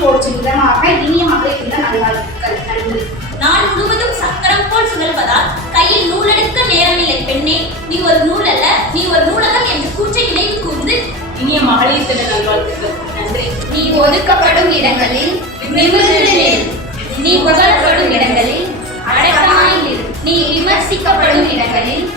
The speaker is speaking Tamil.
போற்றும் விதமாக இனிய மகளிர் தின நல்வாழ்த்துக்கள். நன்றி. நாள் முழுவதும் சக்கரம் போல் சுழல்வதால் கையில் நூலெடுக்க நேரமில்லை பெண்ணே, நீ ஒரு நூல் அல்ல, நீ ஒரு நூலகம் என்று கூற்றை நினைவு கூர்ந்து இனிய மகளிர் தின நல்வாழ்த்துக்கள். நன்றி. நீ ஒதுக்கப்படும் இடங்களில் நிமிர்ந்து நில். நீ புகழப்படும் இடங்களில் அடக்கமாய் நில். நீ விமர்சிக்கப்படும் இடங்களில்